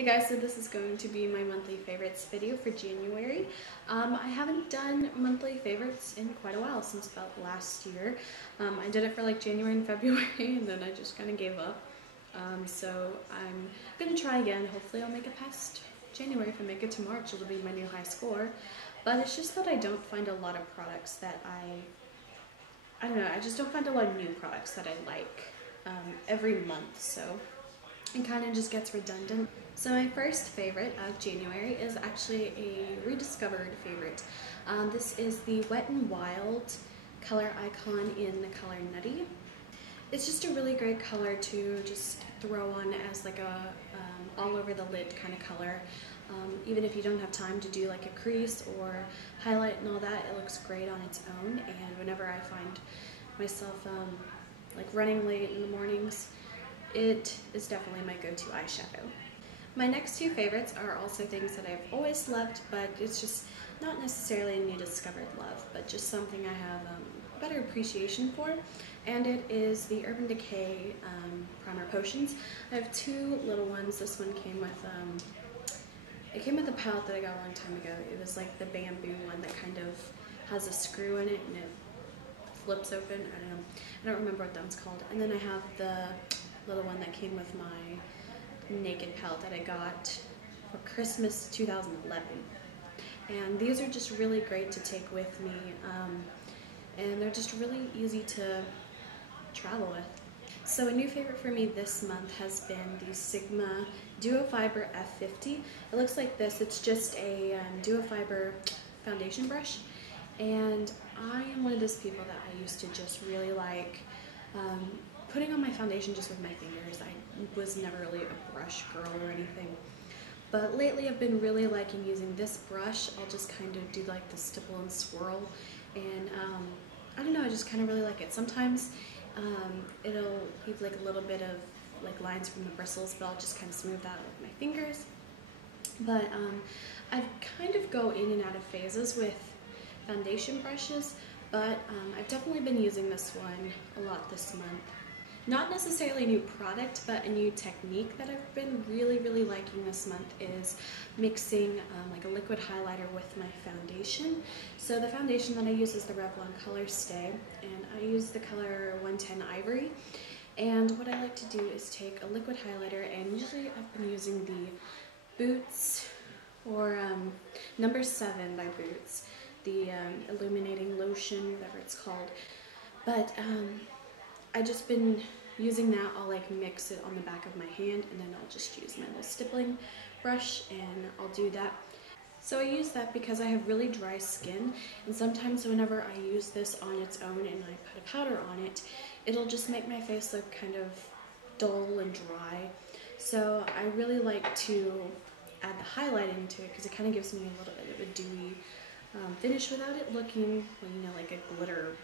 Hey guys, so this is going to be my monthly favorites video for January. I haven't done monthly favorites in quite a while, since about last year. I did it for like January and February and then I just kind of gave up. So I'm going to try again. Hopefully I'll make it past January. If I make it to March, it'll be my new high score. But it's just that I don't find a lot of products that I don't know, I just don't find a lot of new products that I like every month, so it kind of just gets redundant. So my first favorite of January is actually a rediscovered favorite. This is the Wet n Wild color icon in the color Nutty. It's just a really great color to just throw on as like a all over the lid kind of color. Even if you don't have time to do like a crease or highlight and all that, it looks great on its own. And whenever I find myself like running late in the mornings, it is definitely my go-to eyeshadow. My next two favorites are also things that I've always loved, but it's just not necessarily a new discovered love, but just something I have a better appreciation for, and it is the Urban Decay Primer Potions. I have two little ones. This one came with it came with a palette that I got a long time ago. It was like the bamboo one that kind of has a screw in it and it flips open. I don't remember what that one's called. And then I have the little one that came with my Naked palette that I got for Christmas 2011. And these are just really great to take with me, and they're just really easy to travel with. So a new favorite for me this month has been the Sigma Duo Fiber F50. It looks like this. It's just a duo fiber foundation brush, and I am one of those people that I used to just really like putting on my foundation just with my fingers. I was never really a brush girl or anything. But lately I've been really liking using this brush. I'll just kind of do like the stipple and swirl, and I don't know, I just kind of really like it. Sometimes it'll leave like a little bit of like lines from the bristles, but I'll just kind of smooth that with my fingers. But I kind of go in and out of phases with foundation brushes, but I've definitely been using this one a lot this month. Not necessarily a new product, but a new technique that I've been really liking this month is mixing like a liquid highlighter with my foundation. So the foundation that I use is the Revlon Color Stay, and I use the color 110 Ivory. And what I like to do is take a liquid highlighter, and usually I've been using the Boots or number 7 by Boots, the illuminating lotion, whatever it's called. But I just been using that. I'll like mix it on the back of my hand, and then I'll just use my little stippling brush and I'll do that. So I use that because I have really dry skin, and sometimes whenever I use this on its own and I put a powder on it, it'll just make my face look kind of dull and dry. So I really like to add the highlight into it because it kind of gives me a little bit of a dewy finish without it looking, well, you know, like a glitter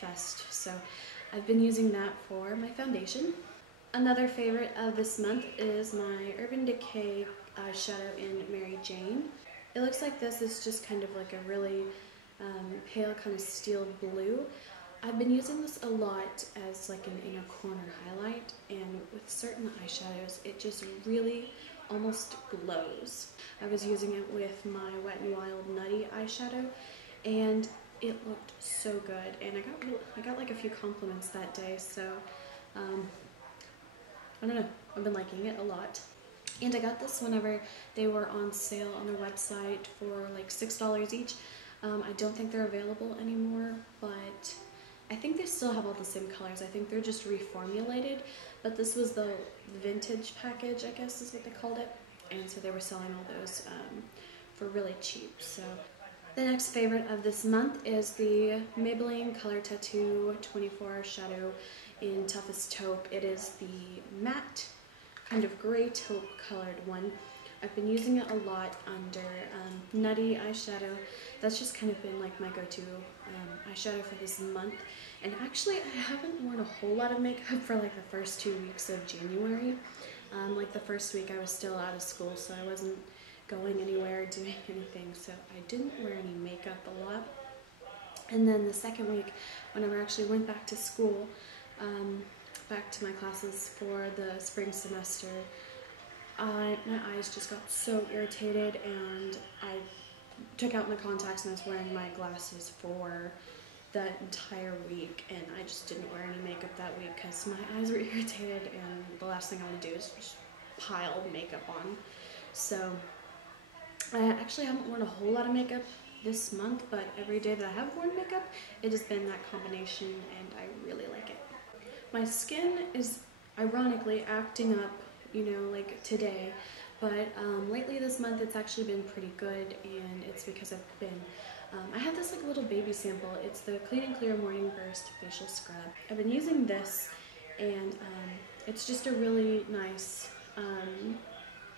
fest. So I've been using that for my foundation. Another favorite of this month is my Urban Decay eyeshadow in Mary Jane. It looks like this. Is just kind of like a really pale kind of steel blue. I've been using this a lot as like an inner corner highlight, and with certain eyeshadows it just really almost glows. I was using it with my Wet n Wild Nutty eyeshadow, and it looked so good, and I got like a few compliments that day, so I don't know, I've been liking it a lot. And I got this whenever they were on sale on their website for like $6 each. I don't think they're available anymore, but I think they still have all the same colors. I think they're just reformulated, but this was the vintage package, I guess is what they called it, and so they were selling all those for really cheap. So the next favorite of this month is the Maybelline Color Tattoo 24 Shadow in Toughest Taupe. It is the matte, kind of gray taupe colored one. I've been using it a lot under Nutty eyeshadow. That's just kind of been like my go-to eyeshadow for this month. And actually I haven't worn a whole lot of makeup for like the first 2 weeks of January. Like the first week I was still out of school, so I wasn't going anywhere, doing anything, so I didn't wear any makeup a lot. And then the second week, whenever I actually went back to school, back to my classes for the spring semester, my eyes just got so irritated, and I took out my contacts and I was wearing my glasses for the entire week, and I just didn't wear any makeup that week because my eyes were irritated, and the last thing I want to do is just pile makeup on. So I actually haven't worn a whole lot of makeup this month, but every day that I have worn makeup, it has been that combination, and I really like it. My skin is ironically acting up, you know, like today, but lately this month it's actually been pretty good, and it's because I've been, I have this like little baby sample. It's the Clean and Clear Morning Burst Facial Scrub. I've been using this, and it's just a really nice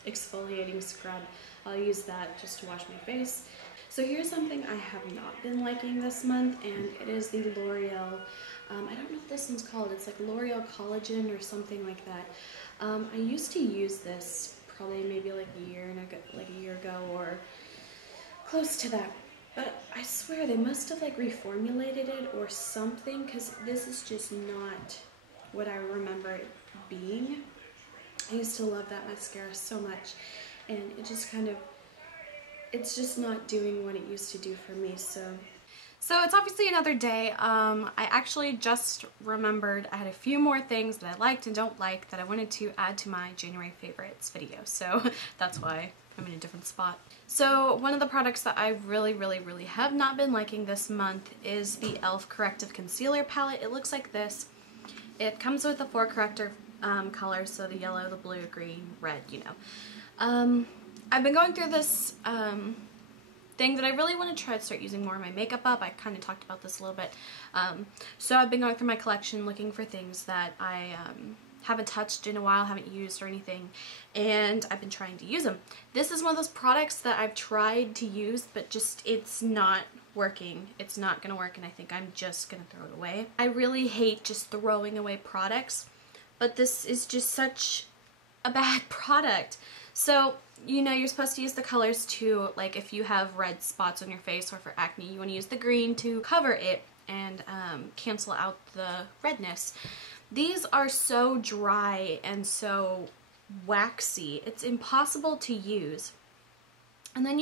exfoliating scrub. I'll use that just to wash my face. So here's something I have not been liking this month, and it is the L'Oreal, I don't know what this one's called, it's like L'Oreal Collagen or something like that. I used to use this probably maybe like a year ago or close to that, but I swear they must have like reformulated it or something, because this is just not what I remember it being. I used to love that mascara so much, and it just kind of, it's just not doing what it used to do for me. So it's obviously another day. I actually just remembered I had a few more things that I liked and don't like that I wanted to add to my January favorites video, so that's why I'm in a different spot. So one of the products that I really have not been liking this month is the e.l.f. Corrective Concealer Palette. It looks like this. It comes with the 4 corrector colors, so the yellow, the blue, green, red, you know. I've been going through this thing that I really want to try to start using more of my makeup up. I kind of talked about this a little bit. So I've been going through my collection looking for things that I haven't touched in a while, haven't used or anything, and I've been trying to use them. This is one of those products that I've tried to use, but just it's not working. It's not going to work, and I think I'm just going to throw it away. I really hate just throwing away products, but this is just such a bad product. So, you know, you're supposed to use the colors to, like, if you have red spots on your face or for acne, you want to use the green to cover it and cancel out the redness. These are so dry and so waxy. It's impossible to use. And then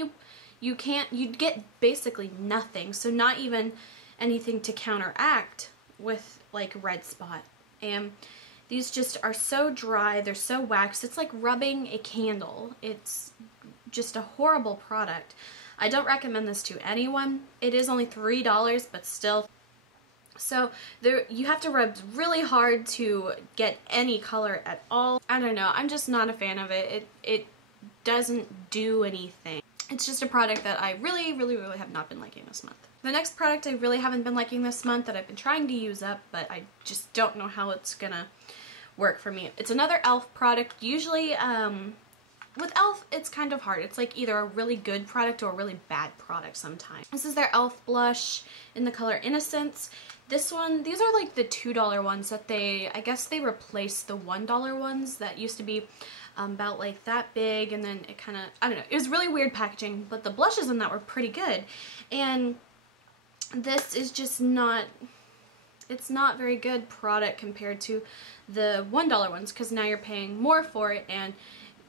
you get basically nothing. So not even anything to counteract with like red spot. And these just are so dry, they're so waxed. It's like rubbing a candle. It's just a horrible product. I don't recommend this to anyone. It is only $3, but still. So you have to rub really hard to get any color at all. I don't know, I'm just not a fan of it. It doesn't do anything. It's just a product that I really have not been liking this month. The next product I really haven't been liking this month that I've been trying to use up, but I just don't know how it's gonna work for me. It's another e.l.f. product. Usually, with e.l.f. it's kind of hard. It's like either a really good product or a really bad product sometimes. This is their e.l.f. blush in the color Innocence. This one, these are like the $2 ones that I guess they replaced the $1 ones that used to be about like that big, and then it kind of, I don't know, it was really weird packaging, but the blushes in that were pretty good. And this is just not, it's not very good product compared to the $1 ones, because now you're paying more for it and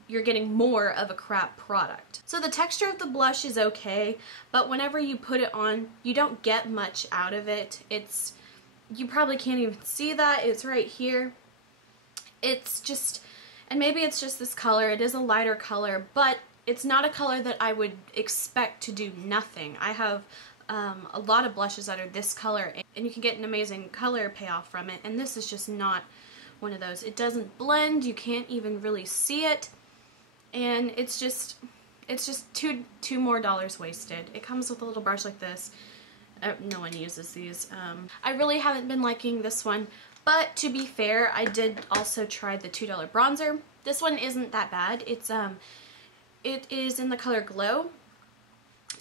you're getting more of a crap product. So the texture of the blush is okay, but whenever you put it on, you don't get much out of it. You probably can't even see that. It's right here. It's just, and maybe it's just this color. It is a lighter color, but it's not a color that I would expect to do nothing. I have a lot of blushes that are this color, and you can get an amazing color payoff from it, and this is just not one of those. It doesn't blend. You can't even really see it. And it's just two more dollars wasted. It comes with a little brush like this. No one uses these. I really haven't been liking this one, but to be fair, I did also try the $2 bronzer. This one isn't that bad. It is in the color Glow,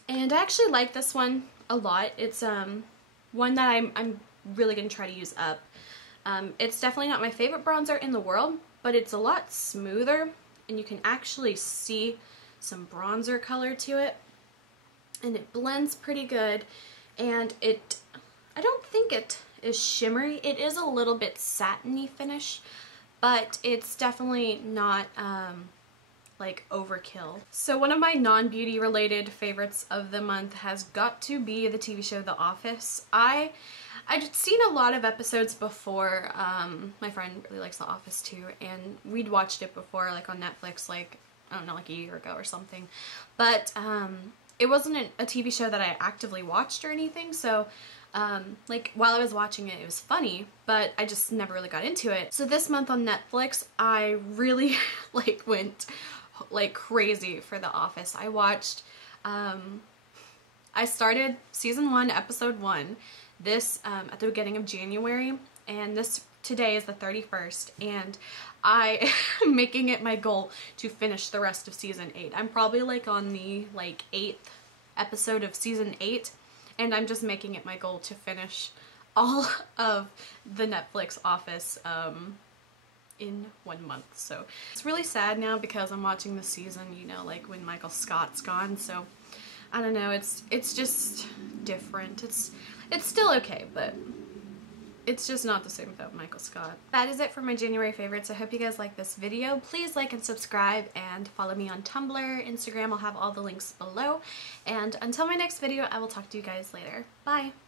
and I actually like this one a lot. It's one that I'm really gonna try to use up. It's definitely not my favorite bronzer in the world, but it's a lot smoother, and you can actually see some bronzer color to it, and it blends pretty good, and I don't think it is shimmery. It is a little bit satiny finish, but it's definitely not like overkill. So one of my non-beauty related favorites of the month has got to be the TV show The Office. I'd seen a lot of episodes before. My friend really likes The Office too, and we'd watched it before, like on Netflix, like, I don't know, like a year ago or something. But it wasn't a TV show that I actively watched or anything, so like while I was watching it, it was funny, but I just never really got into it. So this month on Netflix, I really like went like crazy for The Office. I watched, I started season 1, episode 1, this at the beginning of January, and today is the 31st, and I am making it my goal to finish the rest of season 8. I'm probably like on the 8th episode of season 8, and I'm just making it my goal to finish all of the Netflix Office in 1 month. So it's really sad now because I'm watching the season, you know, like when Michael Scott's gone, so I don't know, it's just different. It's still okay, but it's just not the same without Michael Scott. That is it for my January favorites. I hope you guys like this video. Please like and subscribe and follow me on Tumblr, Instagram. I'll have all the links below. And until my next video, I will talk to you guys later. Bye!